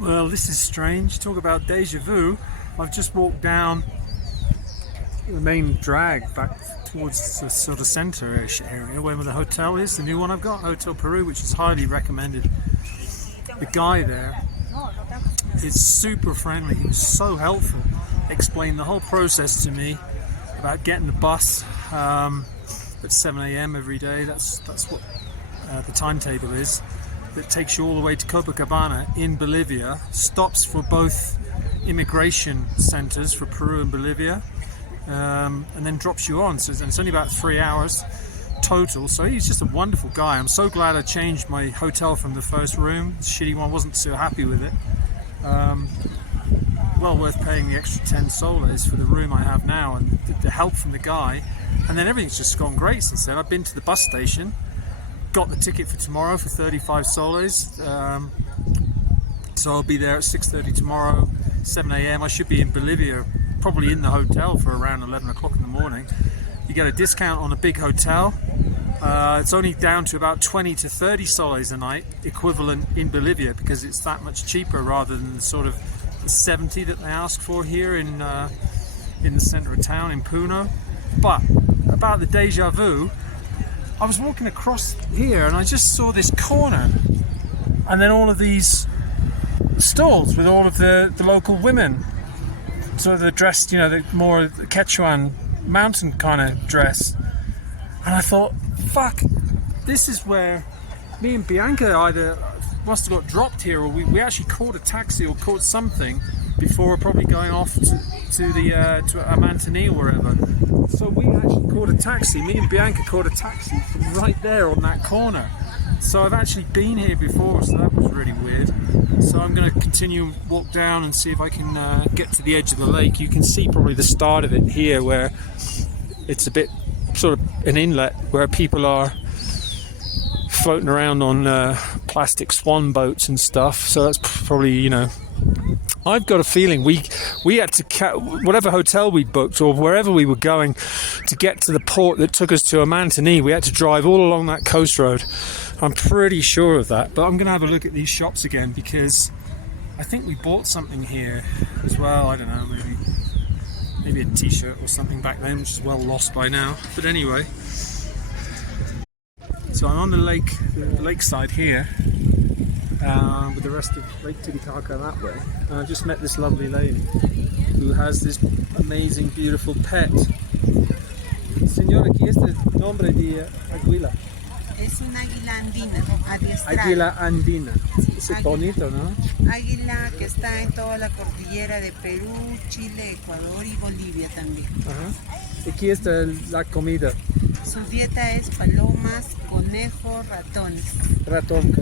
Well, this is strange. Talk about deja vu. I've just walked down the main drag back towards the sort of centre-ish area where the hotel is, the new one I've got, Hotel Peru, which is highly recommended. The guy there is super friendly. He was so helpful. Explained the whole process to me about getting the bus at 7 a.m. every day. That's what the timetable is. That takes you all the way to Copacabana in Bolivia, stops for both immigration centres for Peru and Bolivia, and then drops you on. So it's only about 3 hours total. So he's just a wonderful guy. I'm so glad I changed my hotel from the first room. The shitty one, wasn't so happy with it. Well worth paying the extra 10 soles for the room I have now, and the help from the guy. And then everything's just gone great since then. I've been to the bus station, got the ticket for tomorrow for 35 soles, so I'll be there at 6:30 tomorrow, 7 a.m. I should be in Bolivia, probably in the hotel for around 11 o'clock in the morning. You get a discount on a big hotel. It's only down to about 20 to 30 soles a night equivalent in Bolivia, because it's that much cheaper rather than the sort of the 70 that they ask for here in the centre of town in Puno. But about the deja vu, I was walking across here and I just saw this corner, and then all of these stalls with all of the local women, sort of dressed, you know, the more Quechuan mountain kind of dress. And I thought, fuck, this is where me and Bianca either must have got dropped here, or we actually caught a taxi or caught something before probably going off to Amantini or wherever. So we actually caught a taxi, me and Bianca caught a taxi from right there on that corner. So I've actually been here before, so that was really weird. So I'm going to continue walk down and see if I can get to the edge of the lake. You can see probably the start of it here, where it's a bit sort of an inlet where people are floating around on plastic swan boats and stuff. So that's probably, you know, I've got a feeling we had to whatever hotel we booked or wherever we were going to get to the port that took us to Amantini, we had to drive all along that coast road. I'm pretty sure of that. But I'm going to have a look at these shops again, because I think we bought something here as well. I don't know, maybe a t-shirt or something back then, which is well lost by now. But anyway, so I'm on the lakeside here, with the rest of Lake Titikaka that way. And I just met this lovely lady who has this amazing, beautiful pet. Señora, ¿qué es el nombre de águila? Es un águila andina, adiestrada. Águila andina. Sí, es bonito, ¿no? Águila que está en toda la cordillera de Perú, Chile, Ecuador y Bolivia también. Ajá. ¿Y qué es la comida? Su dieta es palomas, conejos, ratones. Ratón.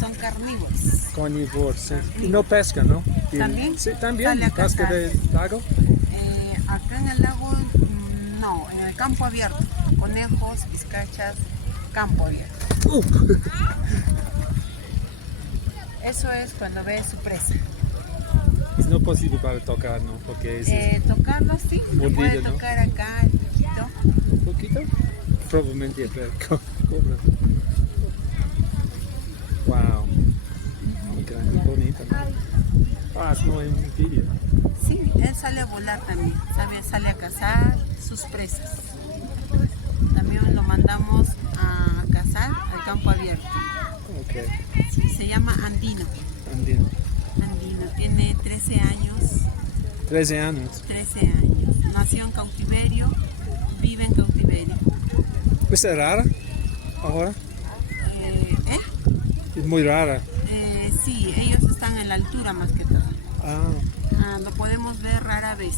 Son carnívoros. Carnívoros, sí. Y no pesca, ¿no? ¿También? Sí, también. Sale a ¿Pesca cazar. del lago? Acá en el lago, no, en el campo abierto. Conejos, vizcachas, campo abierto. Eso es cuando ve su presa. Es no posible para tocar, ¿no? Porque es tocarlo sí, mordido, se puede ¿no? tocar acá el poquito. ¿Un poquito? Probablemente, pero cobra. Wow. Muy grande, bonito, ¿no? Ah, es no en vídeo. Sí, él sale a volar también, sale a cazar sus presas. También lo mandamos a cazar al campo abierto. Okay. Sí, se llama Andino. Andino. Andino, tiene 13 años. 13 años. 13 años. Nació en cautiverio, vive en cautiverio. ¿Es rara ahora? Es muy rara. Sí, ellos están en la altura más que todo. Ah. Lo podemos ver rara vez.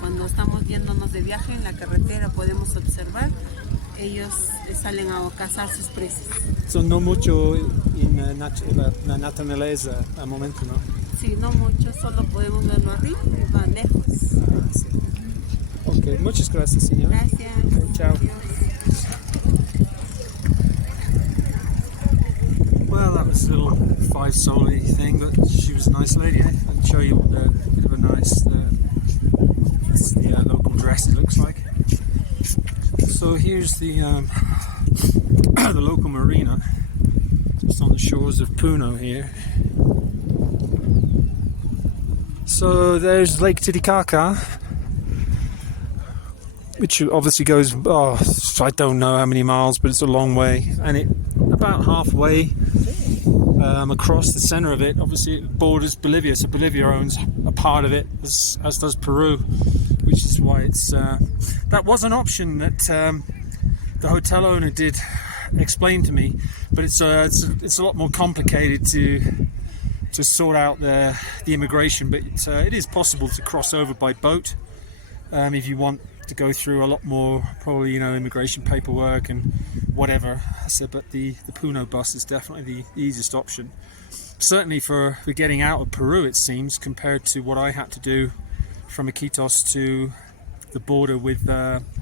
Cuando estamos yéndonos de viaje en la carretera podemos observar. Ellos salen a cazar sus presas. Son no mucho en la naturaleza al momento, ¿no? Sí, no mucho, solo podemos verlo arriba y va lejos. Ah, sí. Ok, muchas gracias, señora. Gracias. Okay, chao. Adiós. Well, that was a little 5 sole thing, but she was a nice lady, eh? I'll show you what the bit of a nice the local dress it looks like. So here's the the local marina, just on the shores of Puno here. So there's Lake Titikaka, which obviously goes, I don't know how many miles, but it's a long way, and it about halfway across the center of it, obviously it borders Bolivia, so Bolivia owns a part of it, as does Peru, which is why it's that was an option that the hotel owner did explain to me, but it's a lot more complicated to sort out the immigration, but it is possible to cross over by boat if you want to go through a lot more, probably, you know, immigration paperwork and whatever. So, but the Puno bus is definitely the easiest option, certainly for getting out of Peru, it seems, compared to what I had to do from Iquitos to the border with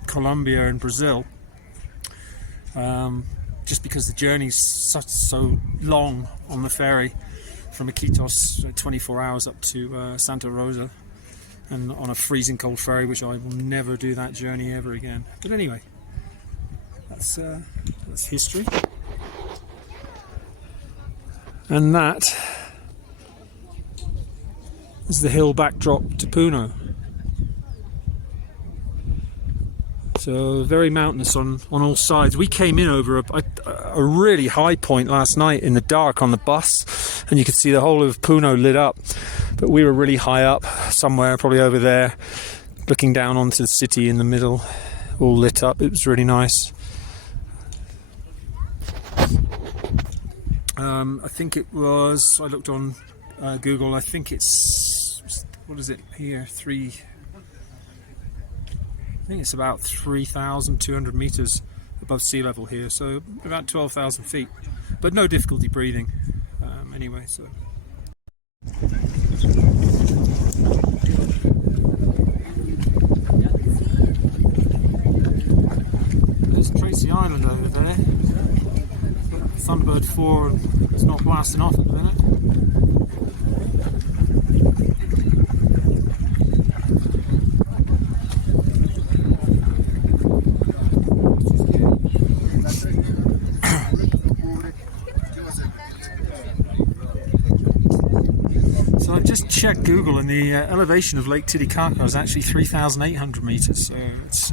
Colombia and Brazil, just because the journey's so long on the ferry from Iquitos, 24 hours up to Santa Rosa, and on a freezing cold ferry, which I will never do that journey ever again. But anyway, that's history. And that is the hill backdrop to Puno. So very mountainous on all sides. We came in over a really high point last night in the dark on the bus, and you could see the whole of Puno lit up. But we were really high up, somewhere probably over there, looking down onto the city in the middle, all lit up. It was really nice. I think it was, I looked on Google, I think it's, what is it here, I think it's about 3,200 meters above sea level here, so about 12,000 feet, but no difficulty breathing anyway. So there's Tracy Island over there. Thunderbird 4 is not blasting off at the minute. So I've just checked Google, and the elevation of Lake Titicaca is actually 3,800 meters, so it's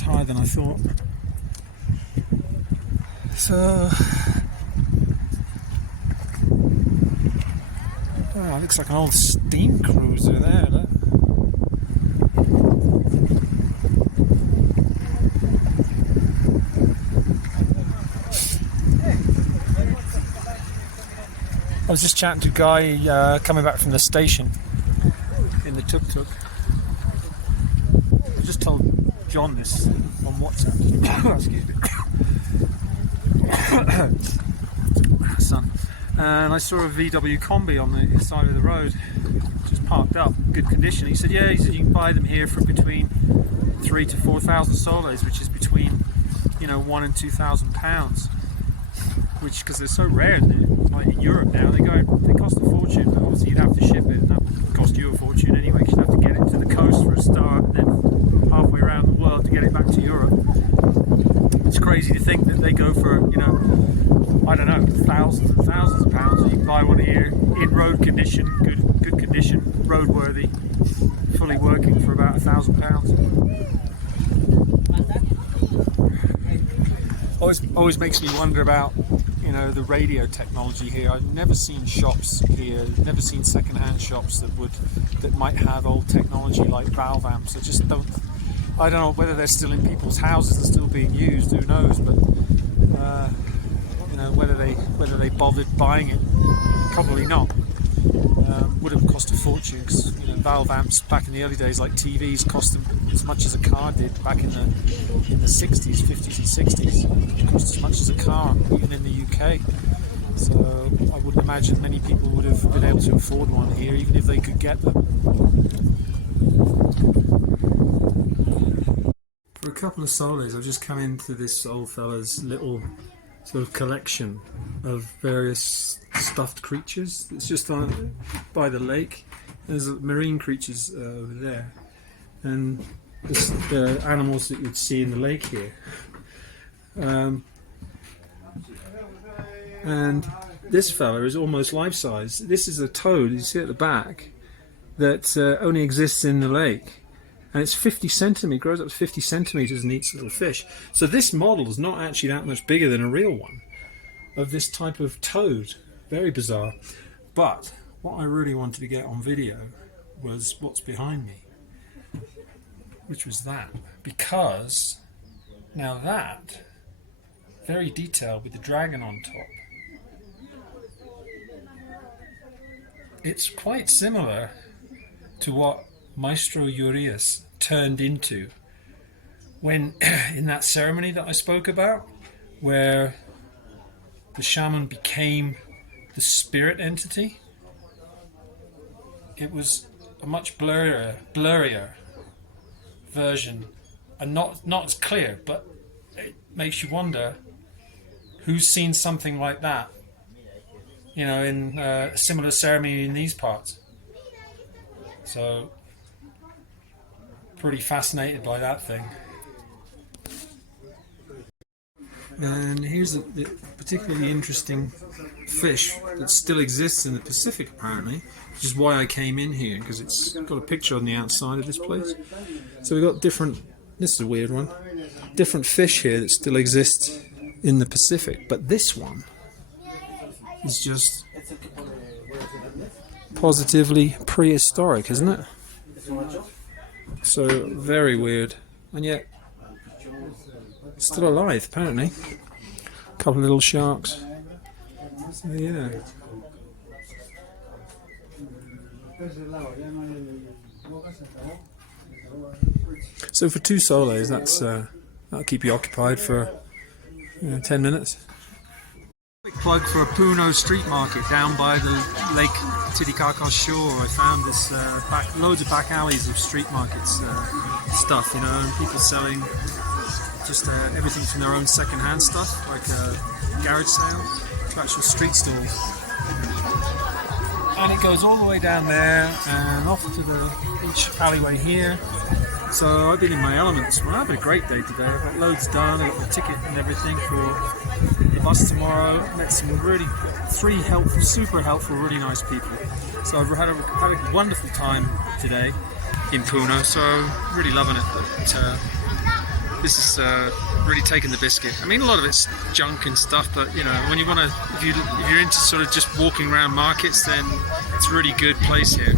higher than I thought. So, oh, it looks like an old steam cruiser there. Look. I was just chatting to a guy coming back from the station in the tuk-tuk. I just told John this on WhatsApp. Excuse me. Son. And I saw a VW Combi on the side of the road, just parked up, good condition. He said, yeah, you can buy them here for between 3,000 to 4,000 soles, which is between, you know, £1,000 and £2,000, which, because they're so rare, like in Europe now, they cost a fortune. But obviously you'd have to ship it, and that would cost you a fortune anyway, because you'd have to get it to the coast for a start, and then halfway around the world to get it back to Europe. It's crazy to think that they go for, you know, I don't know, thousands and thousands of pounds, and you can buy one here in road condition, good condition, roadworthy, fully working for about £1,000. Always makes me wonder about, you know, the radio technology here. I've never seen shops here, never seen second-hand shops that might have old technology like valve amps. I don't know whether they're still in people's houses and still being used. Who knows? But you know, whether they bothered buying it, probably not. Would have cost a fortune, because, you know, valve amps back in the early days, like TVs, cost them as much as a car did back in the 60s, 50s and 60s. It cost as much as a car, even in the UK. So I wouldn't imagine many people would have been able to afford one here, even if they could get them. For a couple of soles, I've just come into this old fella's little sort of collection of various stuffed creatures. It's just by the lake. There's marine creatures over there, and the animals that you'd see in the lake here. And this fella is almost life-size. This is a toad, you see at the back, that only exists in the lake. And it's 50 centimeters, grows up to 50 centimeters and eats little fish. So this model is not actually that much bigger than a real one of this type of toad. Very bizarre. But what I really wanted to get on video was what's behind me, which was that. Because now that, very detailed with the dragon on top, it's quite similar to what Maestro Urias turned into when in that ceremony that I spoke about, where the shaman became the spirit entity. It was a much blurrier version, and not as clear, but it makes you wonder who's seen something like that, you know, in a similar ceremony in these parts. So pretty fascinated by that thing. And here's a particularly interesting fish that still exists in the Pacific apparently, which is why I came in here, because it's got a picture on the outside of this place. So we've got different, this is a weird one, different fish here that still exist in the Pacific, but this one is just positively prehistoric, isn't it? So very weird, and yet still alive apparently. A couple of little sharks. So yeah. So for 2 soles, that'll keep you occupied for 10 minutes. Quick plug for a Puno street market down by the Lake Titikaka shore. I found this loads of back alleys of street markets stuff, you know, and people selling just everything from their own second-hand stuff, like a garage sale, to actual street stalls. And it goes all the way down there and off to each alleyway here. So I've been in my elements. Well, I've had a great day today. I've got loads done. I've got the ticket and everything for the bus tomorrow. Met some super helpful, really nice people. So I've had a wonderful time today in Puno. So really loving it. But this is really taking the biscuit. I mean, a lot of it's junk and stuff, but you know, when you want to, if you're into sort of just walking around markets, then it's a really good place here.